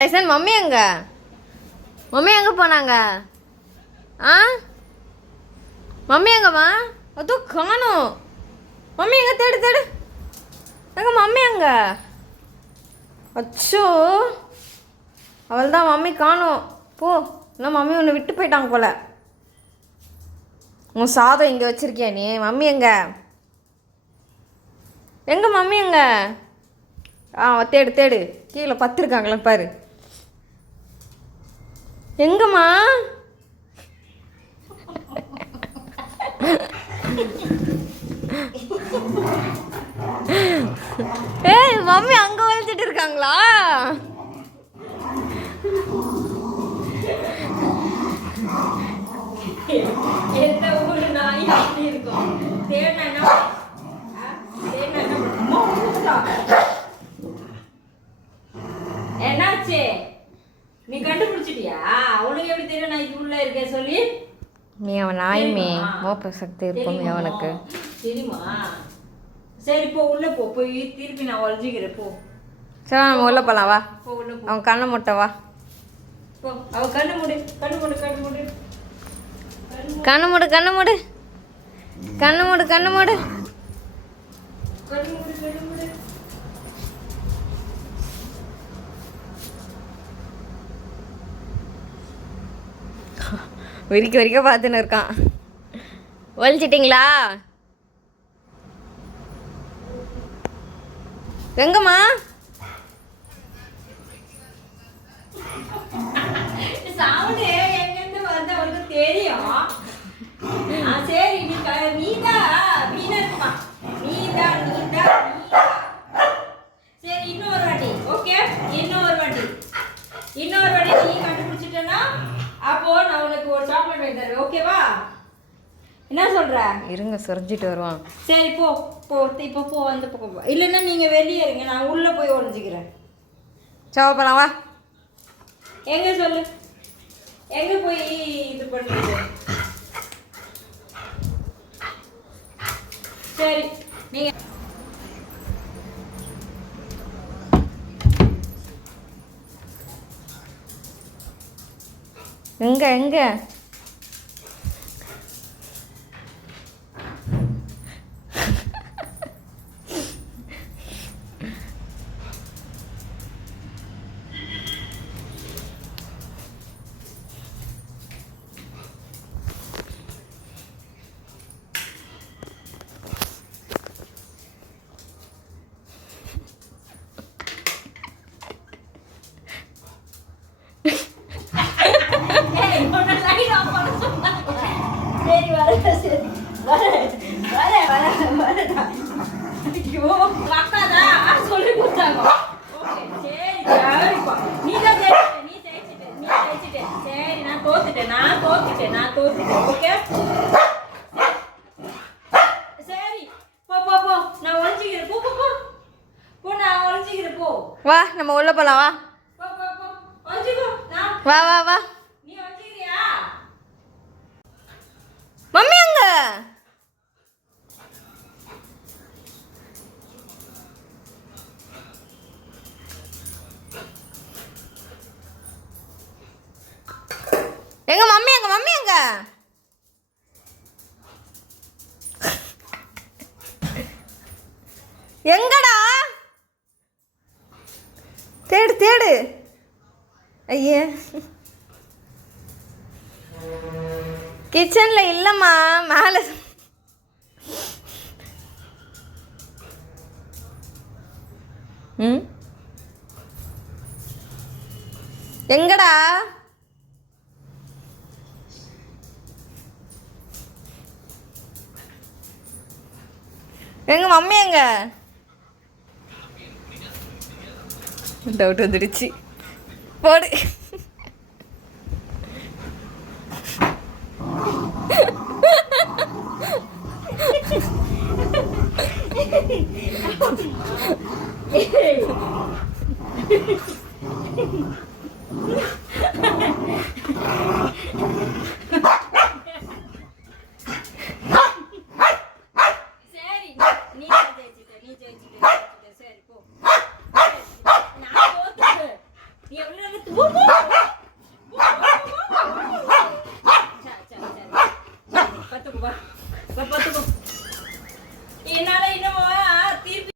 Tyson mummy எங்கே போனாங்க? ஆ mummy எங்கம்மா? அதுவும் காணும். மம்மி எங்கே? தேடு எங்க மம்மி எங்கே? அச்சோ, அவள் தான் மம்மி காணும். போ, இல்லை மம்மி ஒன்று விட்டு போயிட்டாங்க போல. உன் சாதம் இங்கே வச்சுருக்கியா நீ? மம்மி எங்கே மம்மி எங்கே? தேடு கீழே பத்திருக்காங்களே பாரு. எங்கம்மா? ஏய், மம்மி அங்கே வலிச்சிட்டு இருக்காங்களா? எந்த ஊரு நாய் அப்படி இருக்கும். என்னாச்சு? நீ கண்டுபிடிச்சிட்டியா? அவனுக்கு எப்படி தெரியும் நான் இது உள்ள இருக்கேன் சொல்லி? நீ அவன் நாயுமே மோப்ப சக்தி இருக்கும் அவனுக்கு தெரியுமா? சரி போ, உள்ள போய் திருப்பி நான் ஒழிஞ்சிக்கிறேன். போ, சரி நம்ம உள்ள போகலாம். வா, போ உள்ள போ. அவன் கண்ணை முட்டை. வா போ, அவன் கண்ணு மூடு. விரிக்க பார்த்துன்னு இருக்கான். ஒழிச்சிட்டிங்களா? எங்கம்மா? சவுண்ட் எங்கிருந்து வந்து அவனுக்கு தெரியும். சரி, நீதான் மீனா இருக்குமா? நீதான். சரி, இன்னொரு வாட்டி. ஓகே, இன்னொரு வாட்டி நீ கண்டுபிடிச்சிட்டேன்னா அப்போ நான் உனக்கு ஒரு சாக்லேட் வாங்கி தரேன். ஓகேவா? என்ன சொல்ற? இருங்க, சொரிஞ்சிட்டு வருவான். சரி போ இப்போ போ, அந்த பக்கம். இல்லைன்னா நீங்க வெளியே இருங்க, நான் உள்ள போய் ஒழிஞ்சிக்கிறேன். போலாம். வா. எங்க சொல்லு, எங்க போய் இது பண்ணுறது? சரி, நீங்க எங்க சொல்லி கொடுத்தாங்க. நீ ஜெயிச்சிட்ட. சரி, நான் தோத்துட்டேன். ஓகே, சரி போ. நான் ஒழிஞ்சிக்கிறேன். போ, நான் ஒழிஞ்சிக்கிறேன். போ. வா, நம்ம உள்ள போலாம். வா போ ஒழிஞ்சிக்கோ. வா. நீ ஒழிஞ்சிக்கிறியா? மம்மி எங்க? மம்மி எங்க? எங்கடா? தேடு. ஐயே, கிச்சன்ல இல்லம்மா, மேல. எங்கடா? எங்க மம்மி எங்க? டவுட் வந்துடுச்சு. போடு. நீ எவ்வளவு கத்து போ போ போ போ போ போ போ போ போ போ போ போ போ போ போ போ போ போ போ